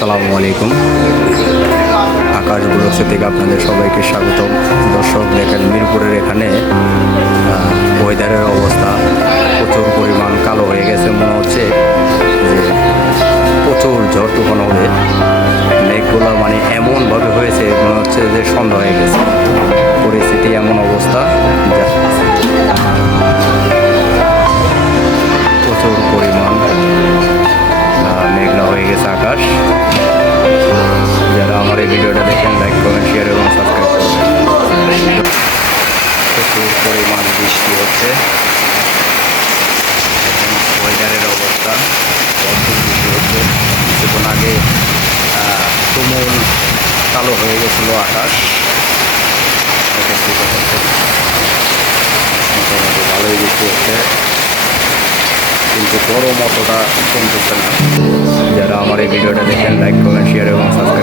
আসসালামু আলাইকুম। আকাশ ব্লগসে থেকে আপনাদের সবাইকে স্বাগতম। দর্শক দেখেন মিরপুরের এখানে ওয়েদারের অবস্থা প্রচুর পরিমাণ কালো হয়ে গেছে। মনে হচ্ছে যে প্রচুর ঝড় তুফান হবে। মেঘগুলো মানে এমনভাবে হয়েছে মনে হচ্ছে যে সন্ধ্যা হয়ে গেছে। পরিস্থিতি এমন অবস্থা প্রচুর পরিমাণ মেঘলা হয়ে গেছে আকাশ। যারা আমার এই ভিডিওটা দেখেন লাইক কমেন্ট শেয়ার এবং সাবস্ক্রাইব করবেন। প্রচুর পরিমাণ বৃষ্টি হচ্ছে। ওয়েদারের অবস্থা প্রচুর বৃষ্টি হচ্ছে। কিছুক্ষণ আগে তুমুল কালো হয়ে গেছিলো আকাশ। মোটামুটি ভালোই বৃষ্টি হচ্ছে, কিন্তু গরম অতটা কমতেছে না। যারা আমার এই ভিডিওটা দেখেন লাইক কমেন্ট শেয়ার এবং সাবস্ক্রাইব